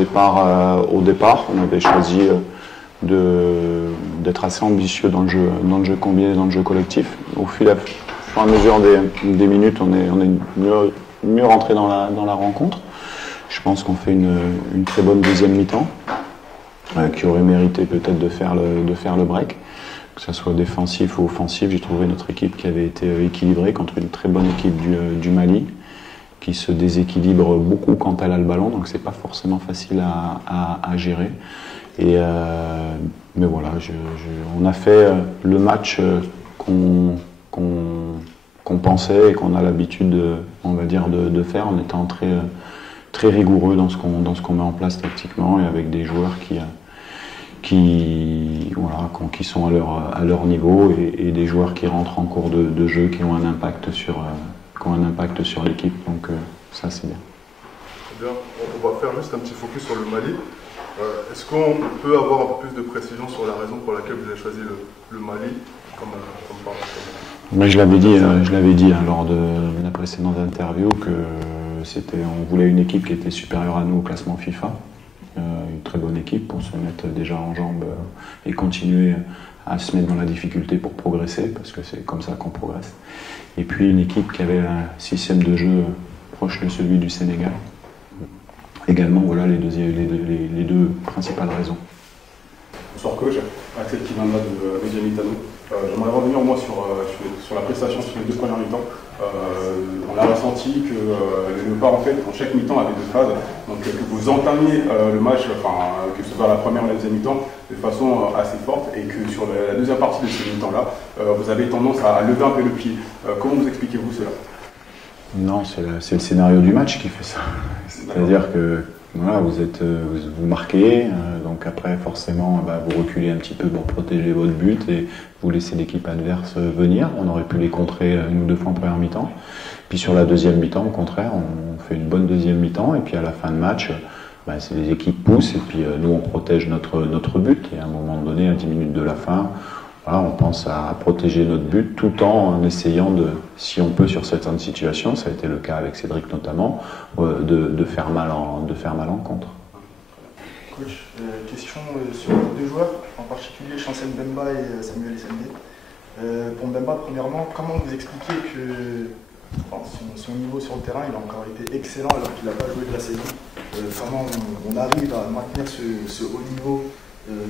départ. On avait choisi d'être assez ambitieux dans le jeu combiné, dans le jeu collectif. Au fur et à mesure des minutes, on est mieux rentré dans la rencontre. Je pense qu'on fait une très bonne deuxième mi-temps, qui aurait mérité peut-être de faire le break. Que ce soit défensif ou offensif, j'ai trouvé notre équipe qui avait été équilibrée contre une très bonne équipe du Mali, qui se déséquilibre beaucoup quand elle a le ballon, donc c'est pas forcément facile à gérer. Mais voilà, on a fait le match qu'on pensait et qu'on a l'habitude, on va dire, de faire, en étant très rigoureux dans ce qu'on met en place tactiquement et avec des joueurs qui sont à leur niveau et des joueurs qui rentrent en cours de jeu, qui ont un impact sur l'équipe. Donc ça, c'est bien. Très bien. On va faire juste un petit focus sur le Mali. Est-ce qu'on peut avoir un peu plus de précision sur la raison pour laquelle vous avez choisi le Mali comme partenaire? Mais je l'avais dit lors de la précédente interview que on voulait une équipe qui était supérieure à nous au classement FIFA. Une très bonne équipe pour se mettre déjà en jambes et continuer à se mettre dans la difficulté pour progresser, parce que c'est comme ça qu'on progresse. Et puis une équipe qui avait un système de jeu proche de celui du Sénégal. Également, voilà les deux principales raisons. Bonsoir coach, Axel Kivanda de Media Mitano. J'aimerais revenir moi sur la prestation sur les deux premières mi-temps. On a ressenti que le Léopard, en fait, dans chaque mi-temps avait deux phases. Donc que vous entamiez le match, que ce soit la première ou la deuxième mi-temps, de façon assez forte, et que sur la deuxième partie de ce mi-temps-là, vous avez tendance à lever un peu le pied. Comment vous expliquez-vous cela? Non, c'est le scénario du match qui fait ça. C'est-à-dire que voilà, vous marquez, donc après forcément vous reculez un petit peu pour protéger votre but et vous laissez l'équipe adverse venir. On aurait pu les contrer une ou deux fois en première mi-temps. Puis sur la deuxième mi-temps, au contraire, on fait une bonne deuxième mi-temps et puis à la fin de match, c'est les équipes poussent et puis nous on protège notre but et à un moment donné, à 10 minutes de la fin, voilà, on pense à protéger notre but tout en essayant si on peut sur certaines situations, ça a été le cas avec Cédric notamment, de faire mal en contre. Coach, question sur deux joueurs, en particulier Chancel Mbemba et Samuel Essendé. Pour Mbemba, premièrement, comment vous expliquez que son niveau sur le terrain il a encore été excellent alors qu'il n'a pas joué de la saison? Comment on arrive à maintenir ce haut niveau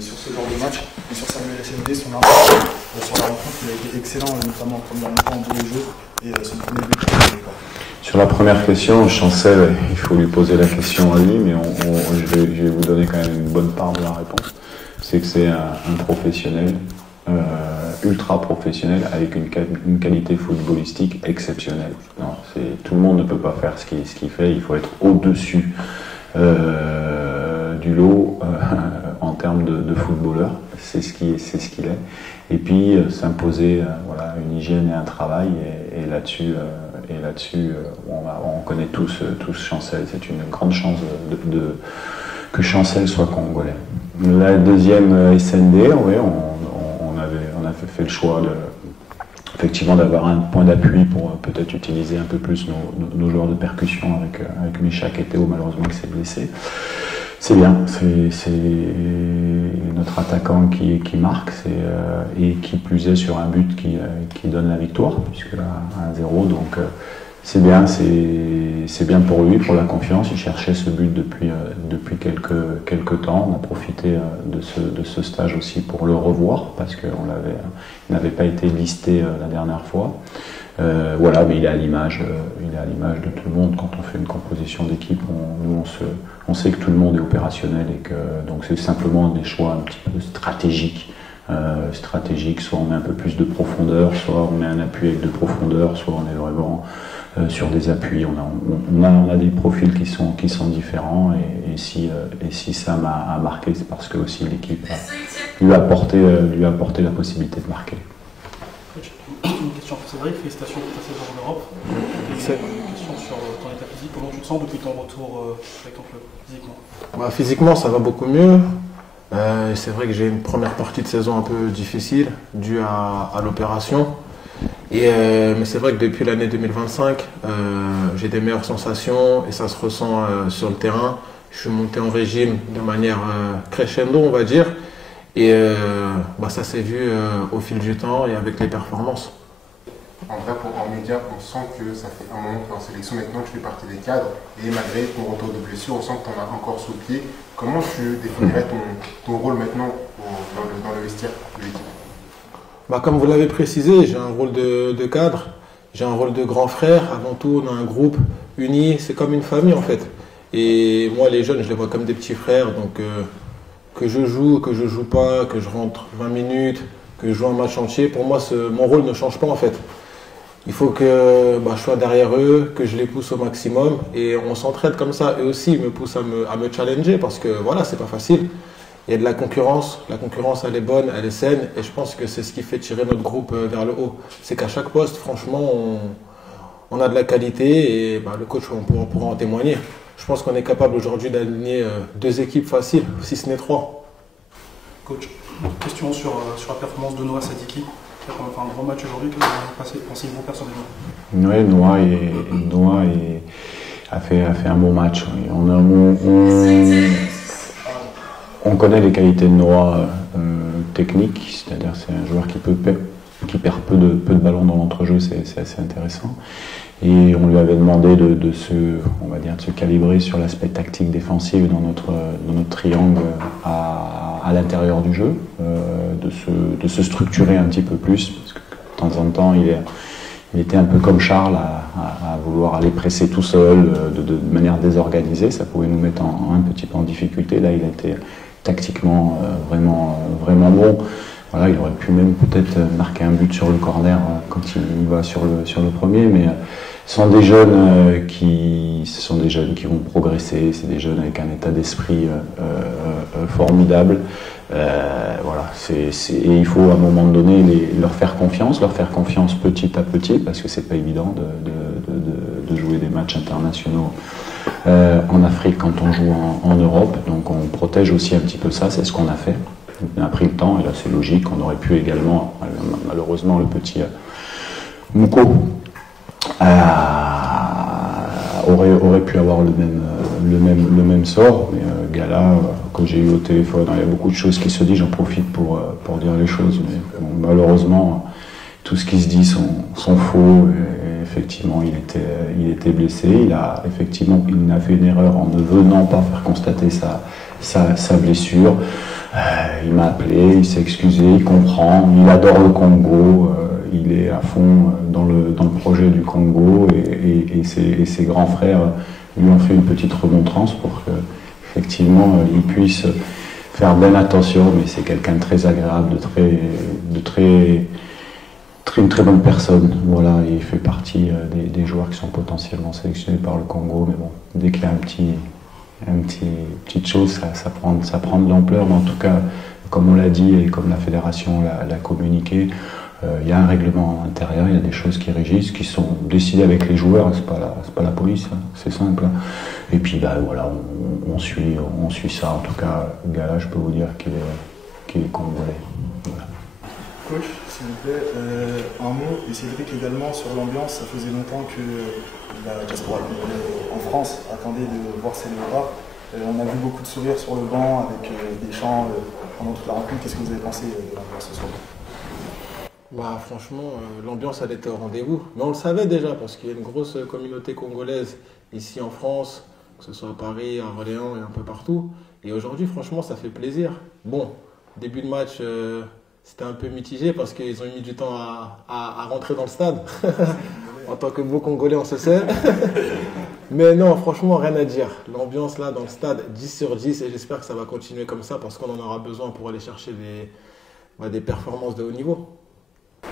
sur ce genre de match? Et sur Samuel Essendé, son impact sur la rencontre, il a été excellent, notamment en première mi-temps, en deux jeux, et son premier but. Sur la première question, Chancel, il faut lui poser la question à lui, mais je vais vous donner quand même une bonne part de la réponse. C'est que c'est un professionnel, ultra professionnel, avec une qualité footballistique exceptionnelle. Non, tout le monde ne peut pas faire ce qu'il fait, il faut être au-dessus du lot en termes de footballeur, c'est ce qu'il est. Et puis s'imposer une hygiène et un travail, et là-dessus, on connaît tous Chancel. C'est une grande chance que Chancel soit congolais. La deuxième SND, oui, on a fait le choix effectivement d'avoir un point d'appui pour peut-être utiliser un peu plus nos joueurs de percussion avec Méchac et Théo, malheureusement qui s'est blessé. C'est bien, c'est notre attaquant qui marque, et qui plus est sur un but qui donne la victoire, puisque là, 1-0, donc c'est bien pour lui, pour la confiance. Il cherchait ce but depuis quelques temps. On a profité de ce stage aussi pour le revoir, parce qu'il n'avait pas été listé la dernière fois. Mais il est à l'image de tout le monde. Quand on fait une composition d'équipe, on sait que tout le monde est opérationnel, et que donc c'est simplement des choix un petit peu stratégiques. Soit on met un peu plus de profondeur, soit on met un appui avec de profondeur, soit on est vraiment sur des appuis. On a des profils qui sont différents, et si ça m'a marqué, c'est parce que aussi l'équipe lui a apporté la possibilité de marquer. Une question pour Cédric, félicitations pour ta saison en Europe. Une question sur ton état physique, comment tu te sens depuis ton retour avec ton club, physiquement? Physiquement, ça va beaucoup mieux. C'est vrai que j'ai une première partie de saison un peu difficile, due à l'opération. Mais c'est vrai que depuis l'année 2025, j'ai des meilleures sensations, et ça se ressent sur le terrain. Je suis monté en régime de manière crescendo, on va dire. Et ça s'est vu au fil du temps et avec les performances. En vrai, en média, on sent que ça fait un moment que tu es en sélection, maintenant tu fais partie des cadres, et malgré ton retour de blessure, on sent que tu en as encore sous le pied. Comment tu définirais ton rôle maintenant dans le vestiaire de l'équipe? Comme vous l'avez précisé, j'ai un rôle de cadre, j'ai un rôle de grand frère. Avant tout, on a un groupe uni, c'est comme une famille en fait. Et moi, les jeunes, je les vois comme des petits frères, donc que je joue pas, que je rentre 20 minutes, que je joue un match entier, pour moi, mon rôle ne change pas en fait. Il faut que je sois derrière eux, que je les pousse au maximum et on s'entraide comme ça. Eux aussi, ils me poussent à me challenger parce que voilà, c'est pas facile. Il y a de la concurrence, elle est bonne, elle est saine et je pense que c'est ce qui fait tirer notre groupe vers le haut. C'est qu'à chaque poste, franchement, on a de la qualité et le coach pourra en témoigner. Je pense qu'on est capable aujourd'hui d'aligner 2 équipes faciles, si ce n'est 3. Coach, question sur la performance de Noah Sadiki. On a fait un gros match aujourd'hui, que vous pensez-vous personnellement? Oui, Noah a fait un bon match. Oui. On connaît les qualités de Noah techniques, c'est-à-dire c'est un joueur qui perd peu de ballons dans l'entrejeu, c'est assez intéressant. Et on lui avait demandé de se calibrer sur l'aspect tactique défensif dans notre triangle à l'intérieur du jeu, de se structurer un petit peu plus, parce que de temps en temps il était un peu comme Charles à vouloir aller presser tout seul de manière désorganisée, ça pouvait nous mettre un petit peu en difficulté. Là il était tactiquement vraiment bon. Voilà, il aurait pu même peut-être marquer un but sur le corner quand il va sur le premier, mais ce sont des jeunes qui vont progresser, c'est des jeunes avec un état d'esprit formidable. Voilà, et il faut à un moment donné leur faire confiance petit à petit, parce que c'est pas évident de jouer des matchs internationaux en Afrique quand on joue en Europe, donc on protège aussi un petit peu ça, c'est ce qu'on a fait. On a pris le temps et là c'est logique, on aurait pu également, malheureusement le petit Mouko aurait pu avoir le même sort, mais Gala, que j'ai eu au téléphone, il y a beaucoup de choses qui se disent, j'en profite pour dire les choses, mais bon, malheureusement tout ce qui se dit sont faux, et effectivement il était blessé, il a fait une erreur en ne venant pas faire constater sa blessure. Il m'a appelé, il s'est excusé, il comprend, il adore le Congo, il est à fond dans le projet du Congo et ses grands frères lui ont fait une petite remontrance pour qu'effectivement il puisse faire bien attention, mais c'est quelqu'un de très agréable, une très bonne personne. Voilà, il fait partie des joueurs qui sont potentiellement sélectionnés par le Congo, mais bon, dès qu'il y a petite chose, ça prend de l'ampleur, mais en tout cas, comme on l'a dit et comme la fédération l'a communiqué, il y a un règlement intérieur, il y a des choses qui régissent, qui sont décidées avec les joueurs, c'est pas la police, hein, c'est simple. Et puis voilà, on suit ça. En tout cas, Gala, je peux vous dire qu'il est congolais. Voilà. Coach, s'il vous plaît, un mot, et Cédric également, sur l'ambiance. Ça faisait longtemps que la diaspora en France attendait de voir Célébra. On a vu beaucoup de sourires sur le banc avec des chants pendant toute la rencontre. Qu'est-ce que vous avez pensé de l'ambiance ce soir? Franchement, l'ambiance elle était au rendez-vous. Mais on le savait déjà parce qu'il y a une grosse communauté congolaise ici en France, que ce soit à Paris, à Orléans et un peu partout. Et aujourd'hui, franchement, ça fait plaisir. Bon, début de match, c'était un peu mitigé parce qu'ils ont mis du temps à rentrer dans le stade. En tant que beau Congolais, on se sait. Mais non, franchement, rien à dire. L'ambiance là dans le stade, 10 sur 10, et j'espère que ça va continuer comme ça parce qu'on en aura besoin pour aller chercher des performances de haut niveau.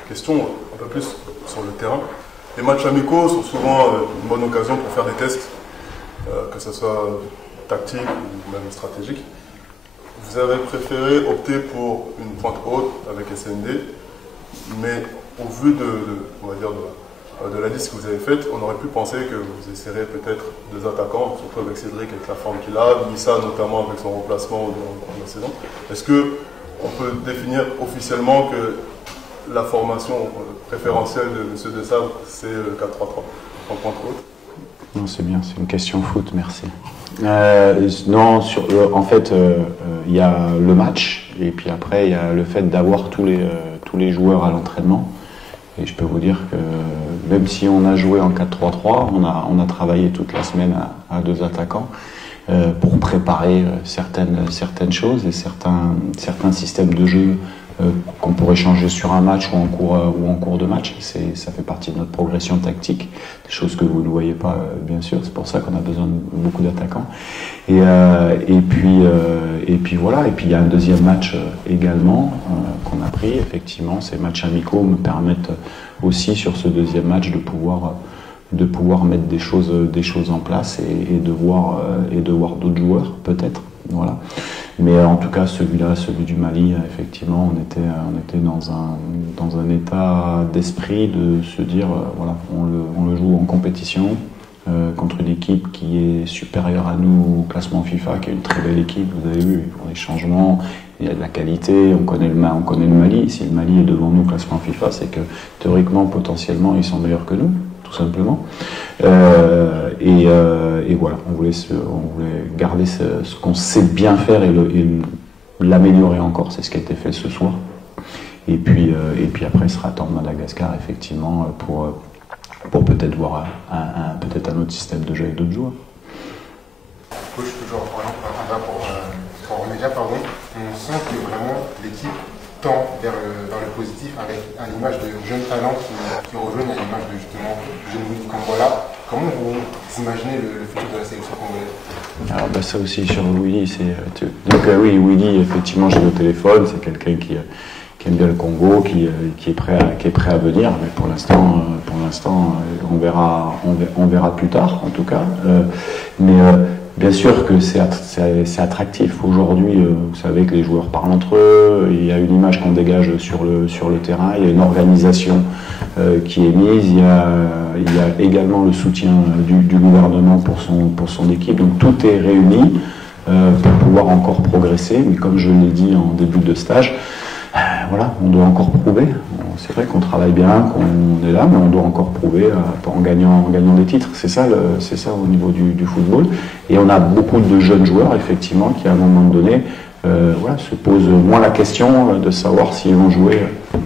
Question un peu plus sur le terrain. Les matchs amicaux sont souvent une bonne occasion pour faire des tests, que ce soit tactique ou même stratégique. Vous avez préféré opter pour une pointe haute avec SND, mais au vu de la liste que vous avez faite, on aurait pu penser que vous essayerez peut-être 2 attaquants, surtout avec Cédric, avec la forme qu'il a, Missa notamment avec son remplacement dans la saison. Est-ce qu'on peut définir officiellement que la formation préférentielle de M. Desabre, c'est 4-3-3 en pointe haute? Non, c'est bien, c'est une question foot, merci. Non, en fait, il y a le match, et puis après, il y a le fait d'avoir tous les joueurs à l'entraînement. Et je peux vous dire que même si on a joué en 4-3-3, on a travaillé toute la semaine à 2 attaquants pour préparer certaines choses et certains systèmes de jeu qu'on pourrait changer sur un match ou en cours de match. Ça fait partie de notre progression tactique, des choses que vous ne voyez pas bien sûr. C'est pour ça qu'on a besoin de beaucoup d'attaquants. Et puis voilà. Et puis il y a un deuxième match également qu'on a pris. Effectivement, ces matchs amicaux me permettent aussi sur ce deuxième match de pouvoir mettre des choses en place et de voir d'autres joueurs peut-être. Voilà. Mais en tout cas, celui du Mali, effectivement, on était dans un état d'esprit de se dire, voilà, on le joue en compétition contre une équipe qui est supérieure à nous au classement FIFA, qui est une très belle équipe. Vous avez vu, ils font des changements, il y a de la qualité, on connaît le Mali. Si le Mali est devant nous au classement FIFA, c'est que théoriquement, potentiellement, ils sont meilleurs que nous, tout simplement. Et voilà, on voulait garder ce qu'on sait bien faire et l'améliorer encore. C'est ce qui a été fait ce soir. Et puis après, il sera temps de Madagascar, effectivement, pour peut-être voir peut-être un autre système de jeu avec d'autres joueurs. Coach, toujours pour Remédia, pardon, on sent que vraiment l'équipe tend vers le positif avec l'image de jeunes talents qui rejoignent à l'image de justement jeunes Willy Cambola. Comment vous imaginez le futur de la sélection congolaise? Alors ça aussi sur Willy, oui, Willy, effectivement, j'ai le téléphone, c'est quelqu'un qui aime bien le Congo, qui est prêt à venir, mais pour l'instant, on verra plus tard, en tout cas. Bien sûr que c'est attractif. Aujourd'hui, vous savez que les joueurs parlent entre eux, il y a une image qu'on dégage sur le terrain, il y a une organisation qui est mise, il y a également le soutien du gouvernement pour son équipe. Donc tout est réuni pour pouvoir encore progresser. Mais comme je l'ai dit en début de stage, voilà, on doit encore prouver. C'est vrai qu'on travaille bien, qu'on est là, mais on doit encore prouver en gagnant des titres. C'est ça au niveau du football. Et on a beaucoup de jeunes joueurs, effectivement, qui à un moment donné se posent moins la question de savoir s'ils vont jouer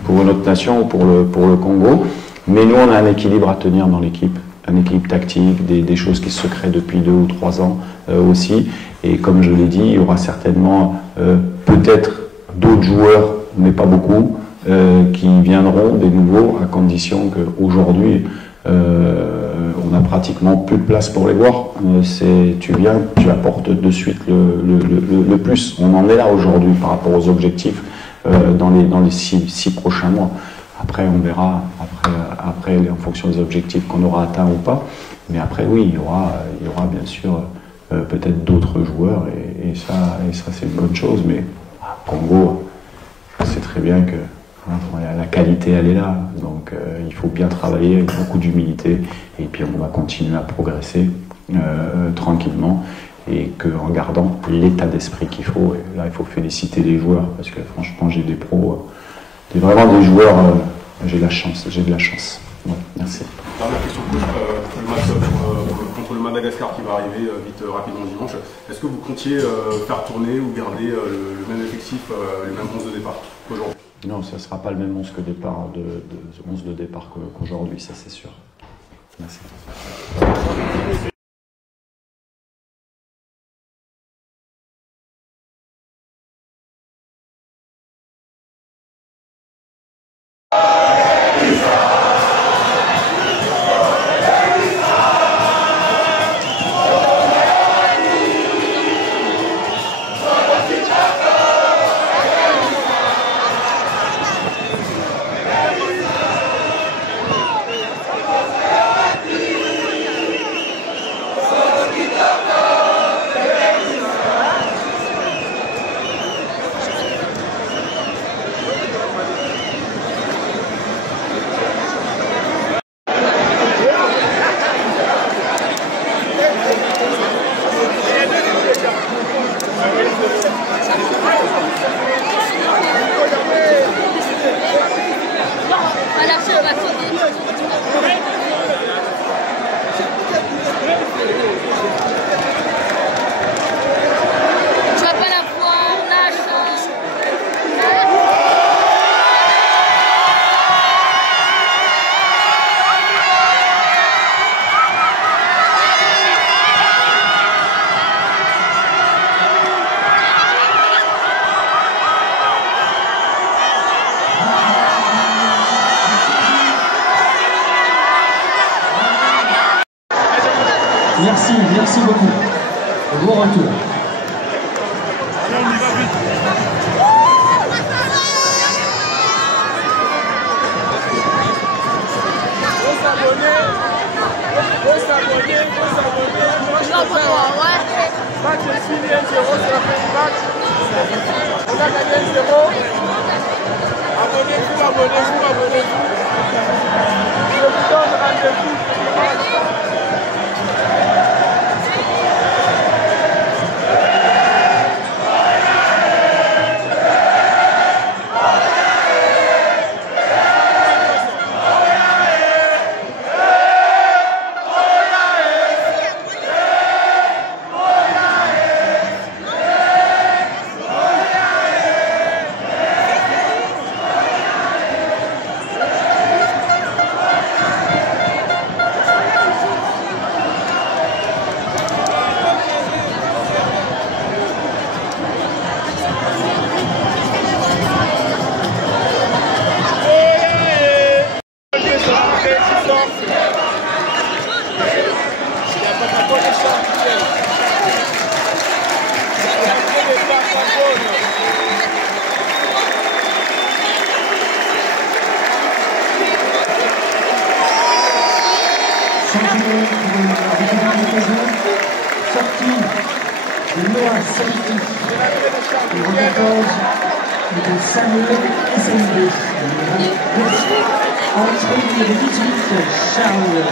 pour notre nation ou pour le Congo. Mais nous, on a un équilibre à tenir dans l'équipe. Un équilibre tactique, des choses qui se créent depuis 2 ou 3 ans aussi. Et comme je l'ai dit, il y aura certainement peut-être d'autres joueurs, mais pas beaucoup, qui viendront des nouveaux, à condition qu'aujourd'hui on n'a pratiquement plus de place pour les voir. Tu viens, tu apportes de suite le plus. On en est là aujourd'hui par rapport aux objectifs dans les 6 prochains mois. Après, on verra après en fonction des objectifs qu'on aura atteints ou pas. Mais après, oui, il y aura bien sûr peut-être d'autres joueurs et ça c'est une bonne chose. Mais Congo, c'est très bien que la qualité elle est là, donc il faut bien travailler avec beaucoup d'humilité et puis on va continuer à progresser tranquillement et en gardant l'état d'esprit qu'il faut. Et là il faut féliciter les joueurs parce que franchement j'ai des pros, vraiment des joueurs, j'ai de la chance. Ouais, merci. Dernière question, coach. Le match contre le Madagascar qui va arriver rapidement dimanche, est-ce que vous comptiez faire tourner ou garder le même effectif, les mêmes 11 de départ qu'aujourd'hui? Non, ça ne sera pas le même 11 de départ qu'aujourd'hui, ça c'est sûr. Merci. Voilà, je vais Merci beaucoup. Bon retour. Match est fini 1-0 sur la fin du match. On a gagné 1-0. Abonnez-vous. Je vous donne rendez-vous. Sortie de Noah Saliti, numéro 14, et de Samuel SND, numéro 10. Entrée numéro 18, Charles.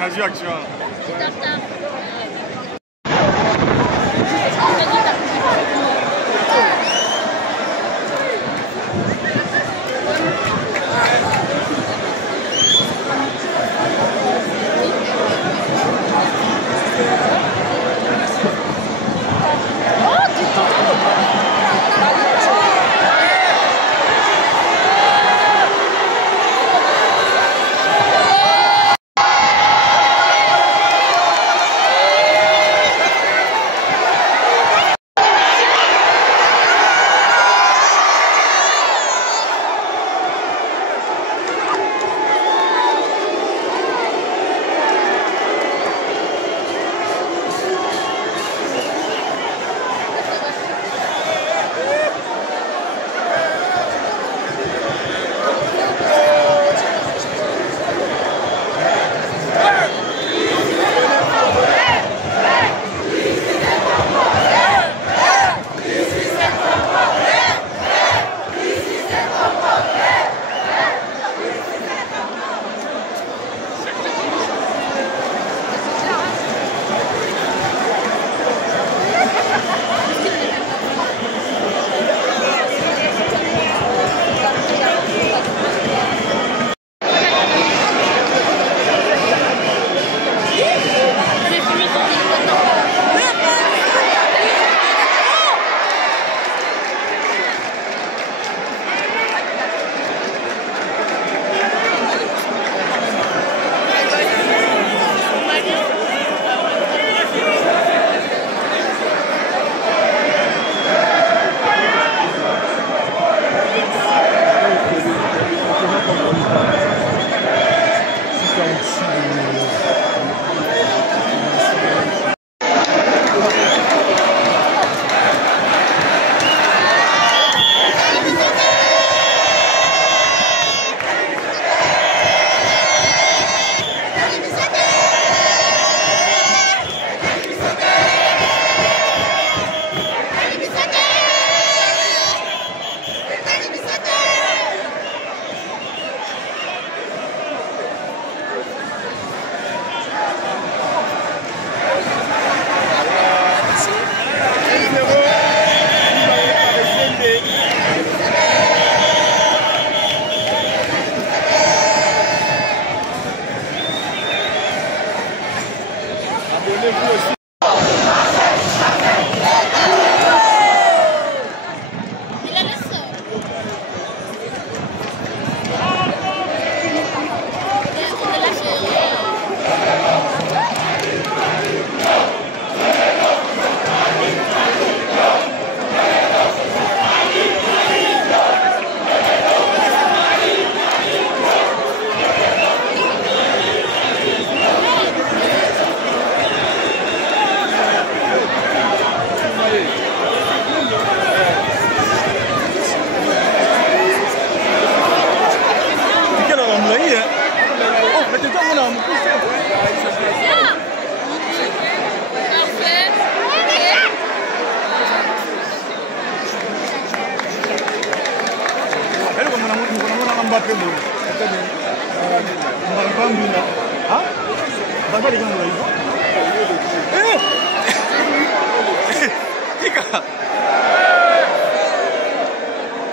Radio Actuel.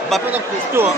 Bapak tak kusto ah.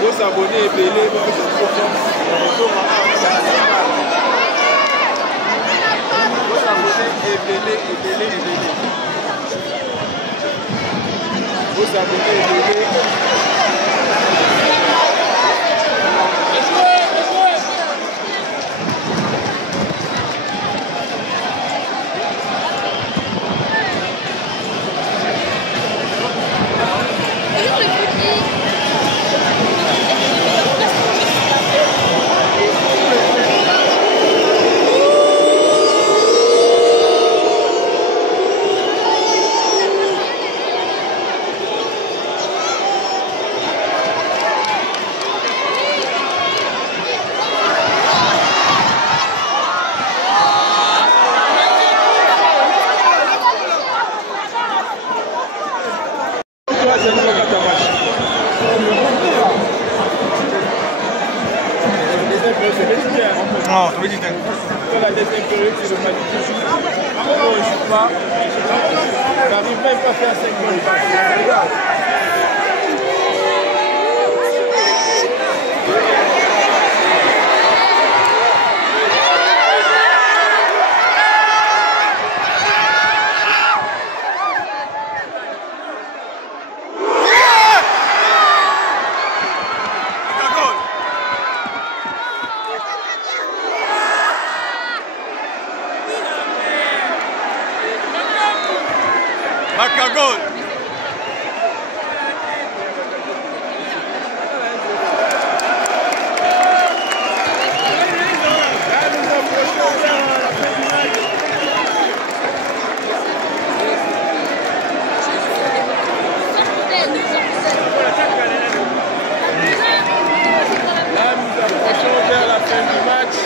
Vos abonnés et belés, Non, je me dis Dans la deuxième période, c'est le Mali qui joue. On ne joue pas. On n'arrive même pas à faire 5 goals. Marque un goal. Là, nous approchons vers la fin du match.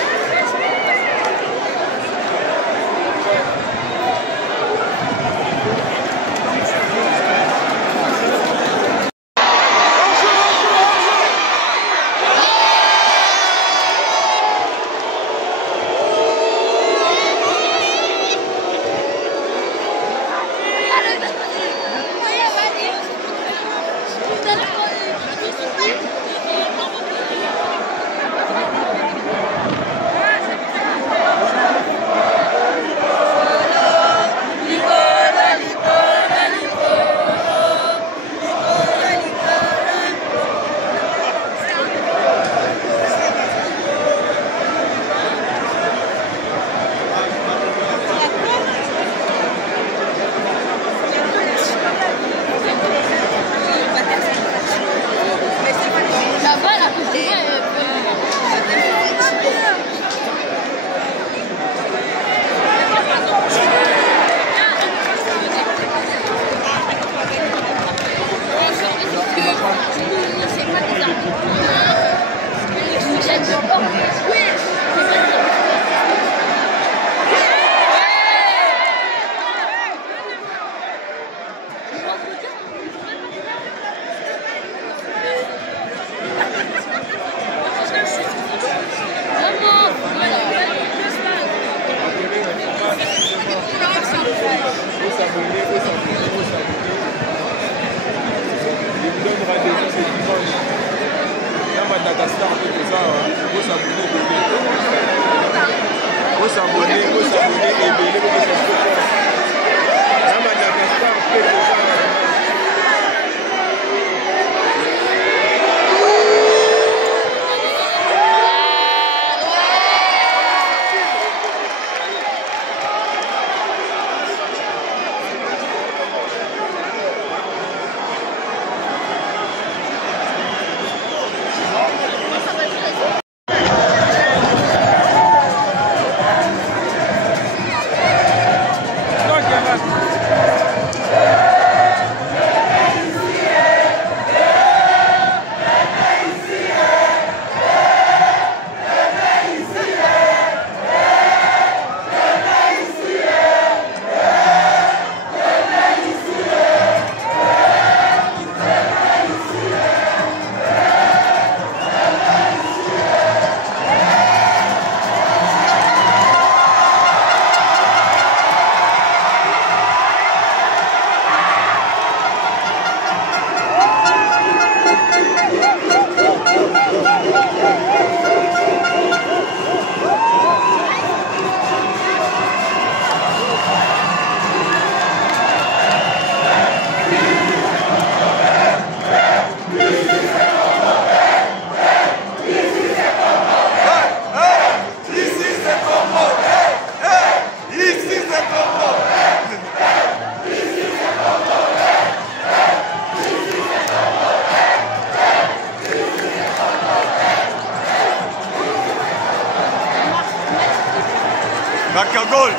Marque un goal.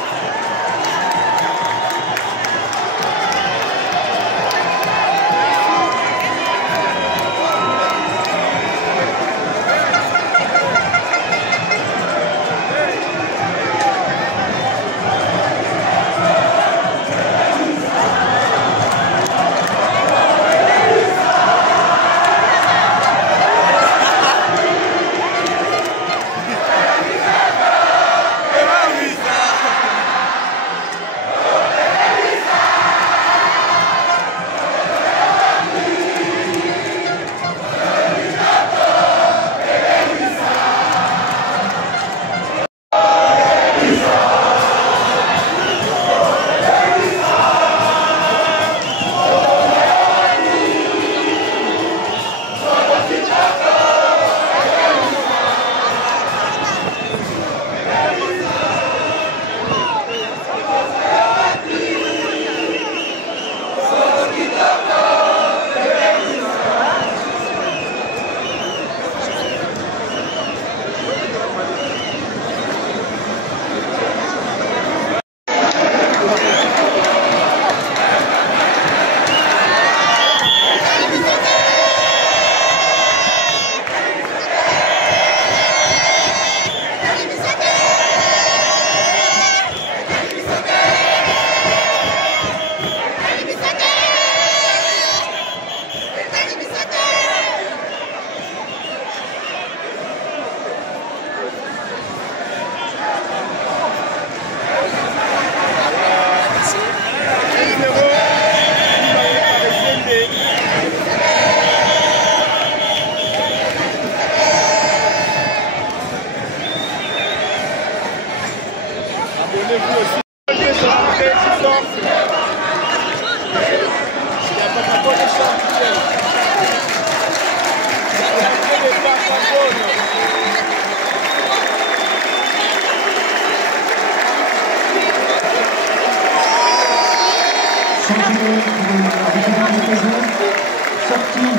Sortie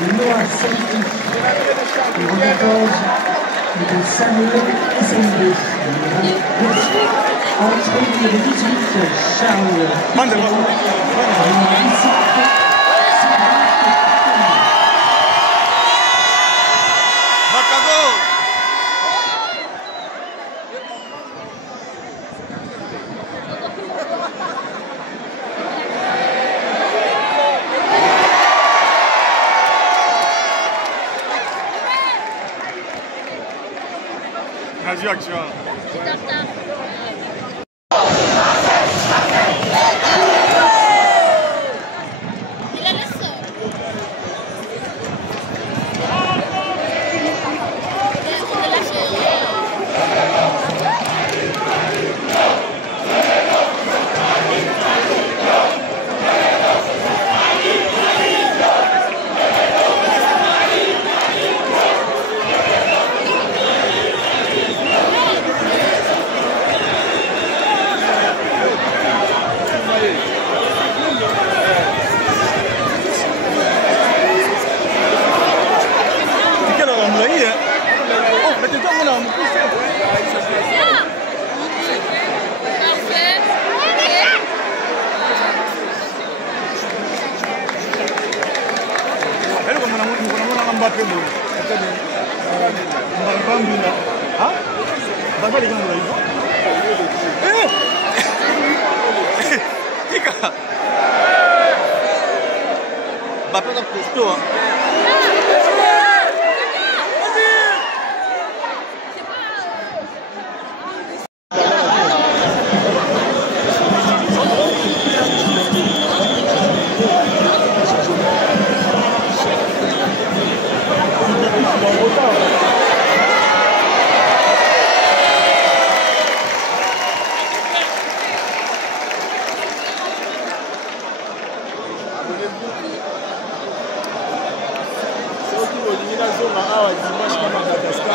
de Noah Celtic, numéro 14, et de Samuel SND, numéro 10. Entrée numéro 18, Charles Piquet, numéro 17. Radio Actuel. Mbappé dans costaud, hein.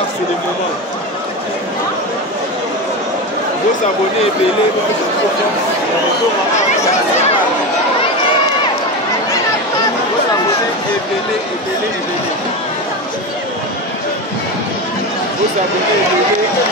C'est le moment. Vos abonnés et belés, vos abonnés et belés. Vos abonnés et belés.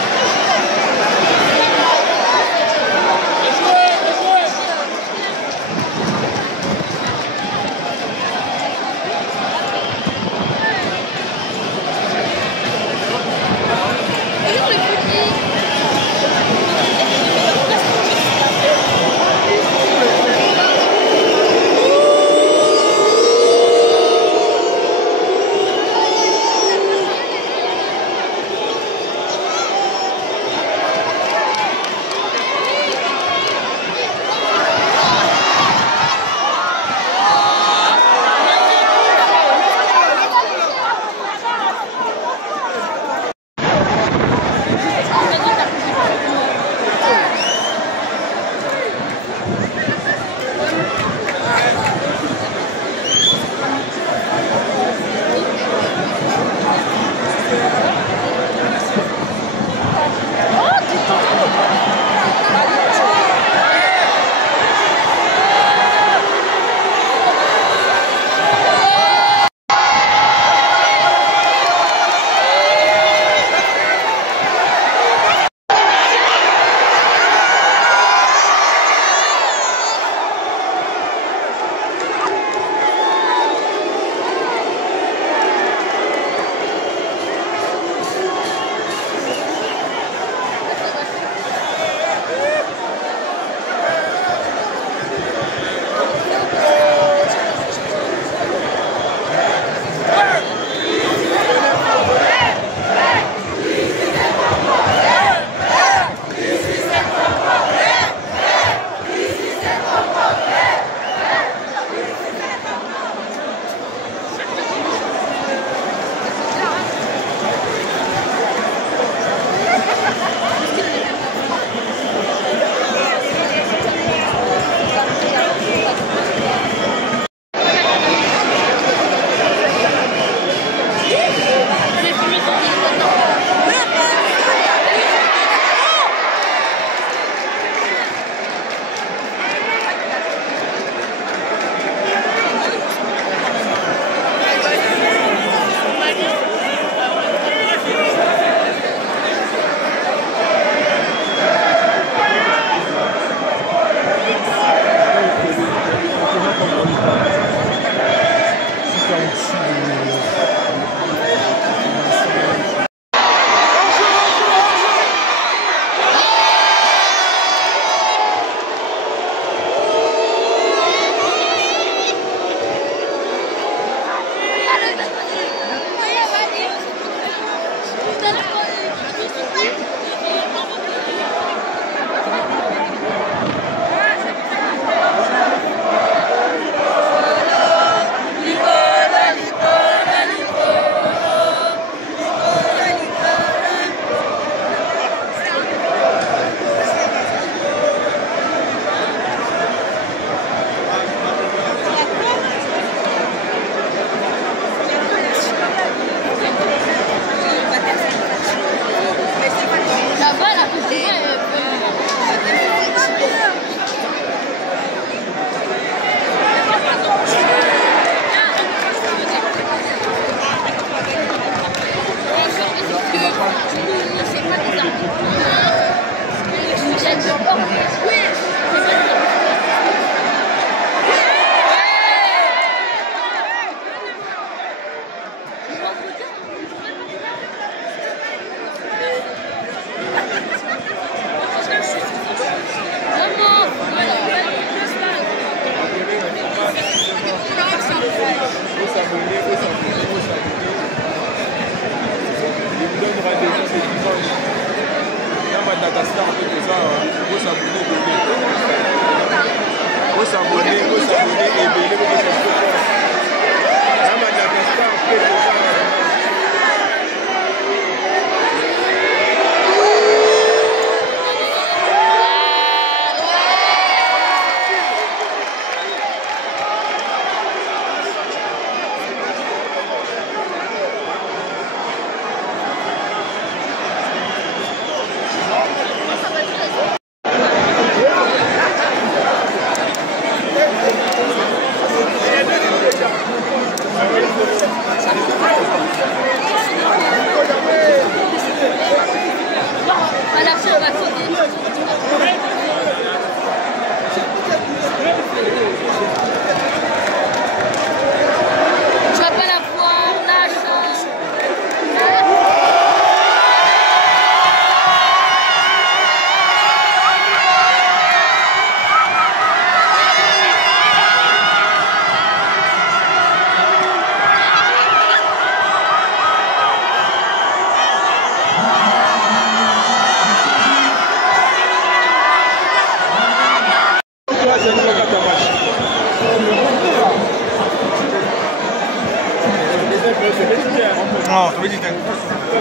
Non, ça veut dire que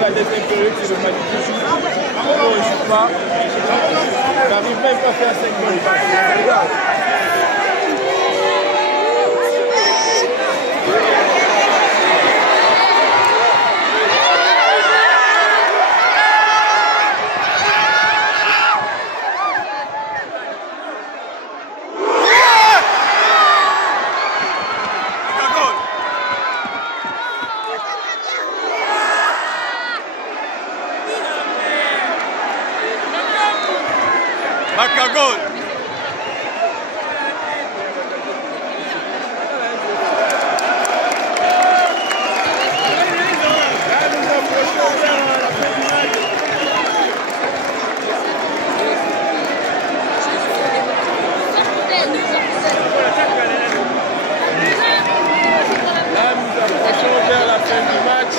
la deuxième période, c'est le match du jour. On ne joue pas. On n'arrive même pas à faire 5 goals. Macagol. Là, nous approchons vers la fin du match.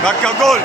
Macagol.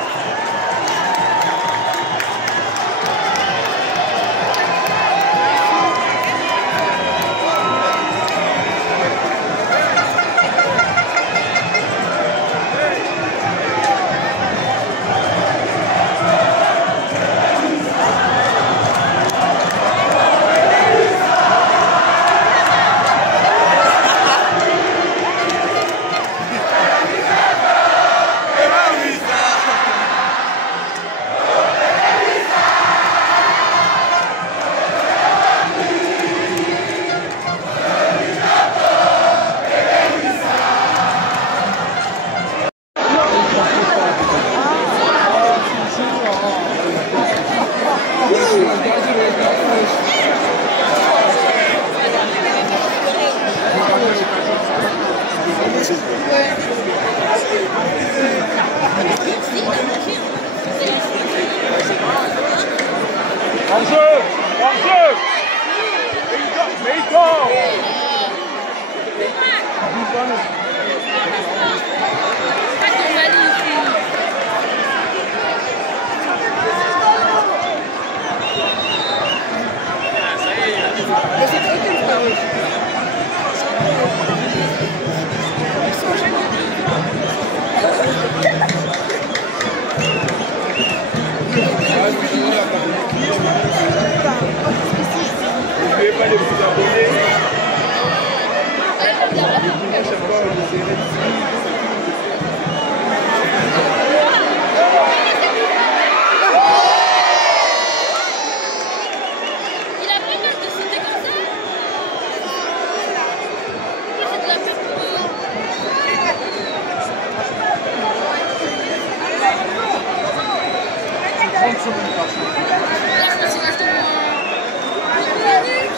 N'oubliez pas de vous abonner. Il a pas mal de sauter comme ça. C'est de la peur pour eux. 30 secondes par chose. Là, je pense qu'il reste au moins 1 minute.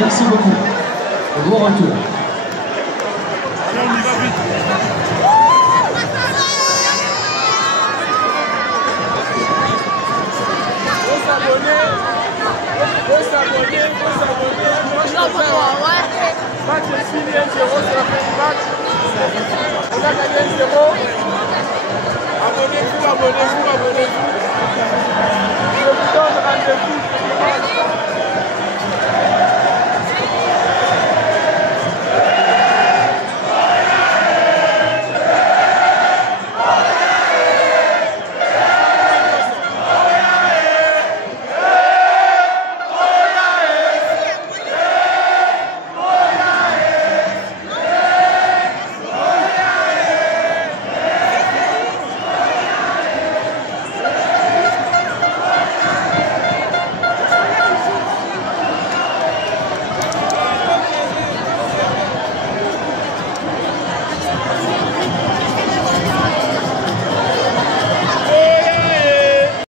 Merci beaucoup. Bon retour. Allez, on y va vite. Faut s'abonner. Match est fini 1-0 sur la fin du match. On a gagné 1-0. Abonnez-vous.